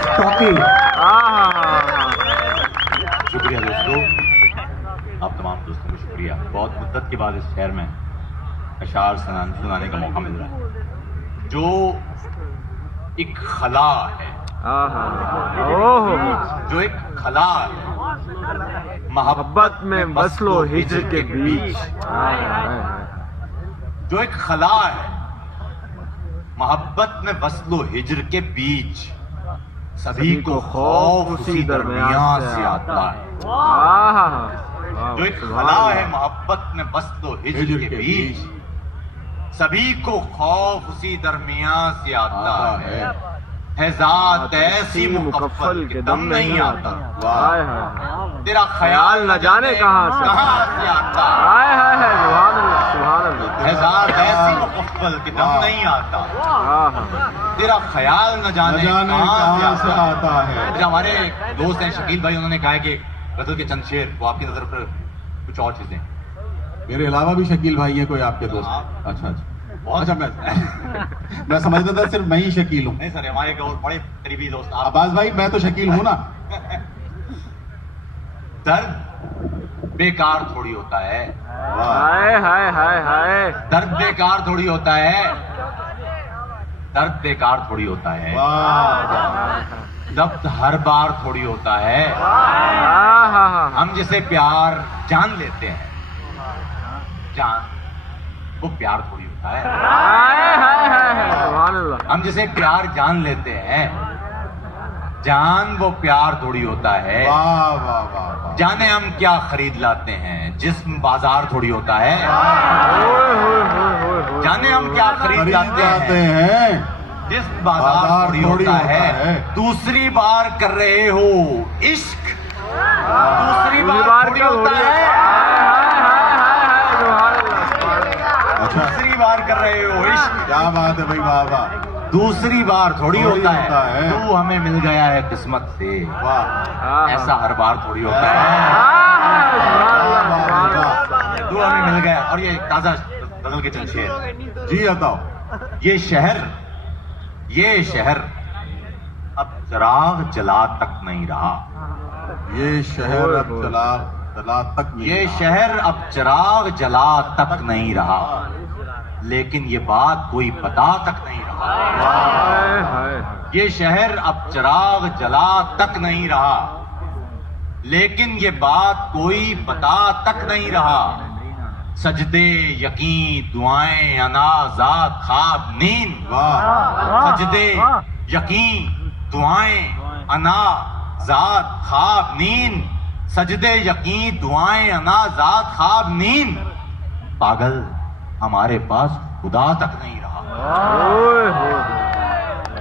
شکریہ دوستوں، آپ تمام دوستوں کو شکریہ. بہت مدت کے بعد اس شہر میں اشعار سنانے کا موقع مل رہا ہے. جو ایک خلا ہے، جو ایک خلا ہے محبت میں وصل و ہجر کے بیچ، جو ایک خلا ہے محبت میں وصل و ہجر کے بیچ، سبھی کو خوف اسی درمیان سے آتا ہے. جو ایک خلا ہے محبت میں وصل و ہجر کے بیچ، سبھی کو خوف اسی درمیان سے آتا ہے. ہے ذات ایسی مکفل کہ دم نہیں آتا، تیرا خیال نہ جانے کہاں سے آتا. ہے ذات ایسی مکفل کہ دم نہیں آتا، تیرا خیال نہ جانے کہاں سے آتا ہے. ہمارے دوست ہیں شکیل بھائی، انہوں نے کہا ہے کہ غزل کے چند شعر وہ آپ کی نظر پر کچھ اور چیزیں. میرے علاوہ بھی شکیل بھائی ہیں کوئی آپ کے دوست؟ اچھا اچھا، میں سمجھتا تھا صرف میں ہی شکیل ہوں. نہیں سر، ہمارے بڑے قریبی دوست عباس بھائی میں تو شکیل ہوں نا. درد بیکار تھوڑی ہوتا ہے، درد بیکار تھوڑی ہوتا ہے، درد بیکار تھوڑی ہوتا ہے، ضبط ہر بار تھوڑی ہوتا ہے. ہم جسے پیار جان لیتے ہیں، جان وہ پیار تھوڑی ہوتا ہے. ہم جسے پیار جان لیتے ہیں، جان وہ پیار تھوڑی ہوتا ہے. جانے ہم کیا خرید لاتے ہیں، جسم بازار تھوڑی ہوتا ہے. جانے ہم کیا خرید لاتے ہیں، جسم بازار تھوڑی ہوتا ہے. دوسری بار کر رہے ہو عشق، دوسری بار تھوڑی ہوتا ہے. دوسری بار کر رہے ہو عشق، کیا بات ہے بھائی، واہ واہ. دوسری بار تھوڑی ہوتا ہے. تو ہمیں مل گیا ہے قسمت سے، ایسا ہر بار تھوڑی ہوتا ہے. تو ہمیں مل گیا. اور یہ تازہ غزل کے چند شعر. جی بتاؤ. یہ شہر اب چراغ جلا تک نہیں رہا. یہ شہر اب چراغ جلا تک نہیں رہا. یہ شہر اب چراغ جلا تک نہیں رہا، لیکن یہ بات کوئی بتا تک نہیں رہا. یہ شہر اب چراغ جلا تک نہیں رہا، لیکن یہ بات کوئی بتا تک نہیں رہا. سجدے یقین دعائیں انا ذات خواب نیند، سجدے یقین دعائیں انا ذات خواب نیند، سجدے یقین دعائیں انا ذات خواب نیند. پاگل ہمارے پاس خدا تک نہیں رہا،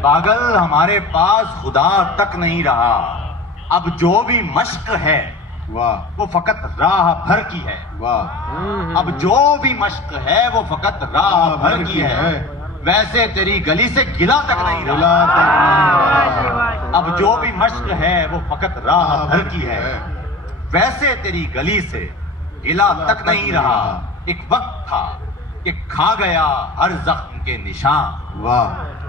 پاگل ہمارے پاس خدا تک نہیں رہا. اب جو بھی مشق ہے وہ فقط راہ بھر کی ہے. اب جو بھی مشق ہے وہ فقط راہ بھر کی ہے. ویسے تیری گلی سے گلا تک نہیں رہا. اب جو بھی مشق ہے وہ فقط راہ بھر کی ہے. ویسے تیری گلی سے گلا تک نہیں رہا. ایک وقت تھا کہ کھا گیا ہر زخم کے نشان.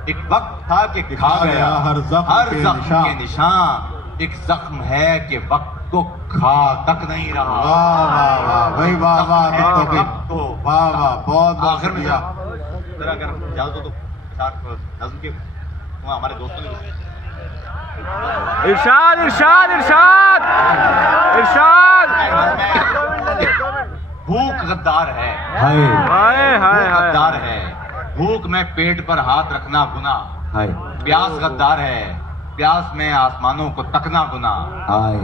ایک وقت تھا کہ کھا گیا ہر زخم کے نشان. ایک زخم ہے کہ وقت کو کھا تک نہیں رہا. بہت آخر میں ذرا اگر اجازت ہو تو نظم کے ہمارے دوستوں نے ارشاد ارشاد ارشاد ارشاد. بھوک غدار ہے، غدار ہے. بھوک میں پیٹ پر ہاتھ رکھنا گناہ. پیاس غدار ہے، پیاس میں آسمانوں کو تکنا گناہ.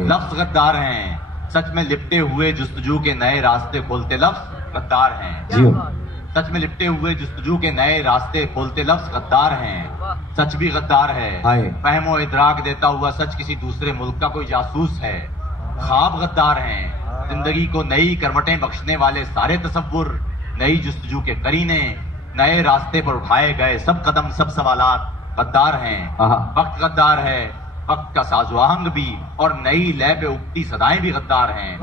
لفظ غدار ہیں، سچ میں لپٹے ہوئے جستجو کے نئے راستے کھولتے لفظ غدار ہیں. سچ میں لپٹے ہوئے جستجو کے نئے راستے کھولتے لفظ غدار ہیں. سچ بھی غدار ہے، فہم و ادراک دیتا ہوا سچ کسی دوسرے ملک کا کوئی جاسوس ہے. خواب غدار ہیں، زندگی کو نئی کرمٹیں بخشنے والے سارے تصور. نئی جستجو کے کرینے، نئے راستے پر اٹھائے گئے سب قدم سب سوالات غدار ہیں. وقت غدار ہے، وقت کا ساز و آہنگ بھی اور نئی لے پہ اگتی صدائیں بھی غدار ہیں.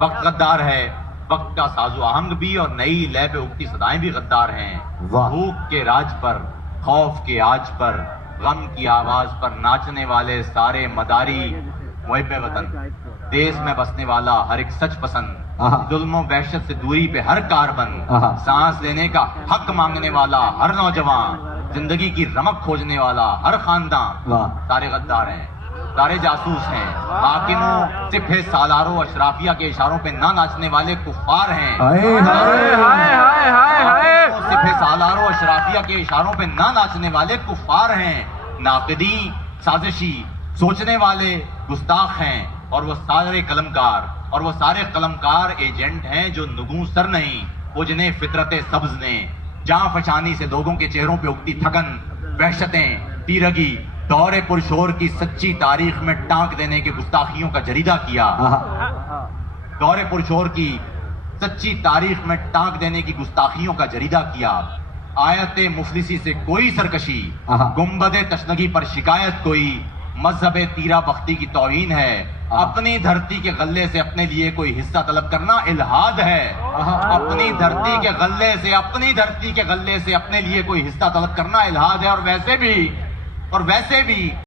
وقت غدار ہے، وقت کا ساز و آہنگ بھی اور نئی لے پہ اگتی صدائیں بھی غدار ہیں. بھوک کے راج پر، خوف کے آج پر، غم کی آواز پر ناچنے والے سارے مداری محب وطن، دیس میں بسنے والا ہر ایک سچ پسند، ظلم و وحشت سے دوری پہ ہر کاربن، سانس لینے کا حق مانگنے والا ہر نوجوان، زندگی کی رمق کھوجنے والا ہر خاندان، سارے غدار ہیں، سارے جاسوس ہیں، حاکموں سپہ سالاروں اشرافیہ کے اشاروں پہ نہ ناچنے والے کفار ہیں، سپہ سالاروں اشرافیہ کے اشاروں پہ نہ ناچنے والے کفار ہیں، ناقدین سازشی سوچنے والے گستاخ ہیں، اور وہ سارے قلمکار ایجنٹ ہیں جو نگوں سر نہیں، وہ جنہیں فطرت سبز نے جاں فشانی سے لوگوں کے چہروں پہ اگتی تھکن، وحشتیں، تیرگی، دور پرشور کی سچی تاریخ میں ٹانک دینے کے گستاخیوں کا جریدہ کیا، دور پرشور کی سچی تاریخ میں ٹانک دینے کی گستاخیوں کا جریدہ کیا، آیت مفلسی سے کوئی سرکشی، گنبد تشنگی پر شکایت کوئی، مذہب تیرا بختی کی توہین ہے، اپنی دھرتی کے غلے سے اپنے لیے کوئی حصہ طلب کرنا الہاد ہے، اپنی دھرتی کے غلے سے اپنے لیے کوئی حصہ طلب کرنا الہاد ہے، اور ویسے بھی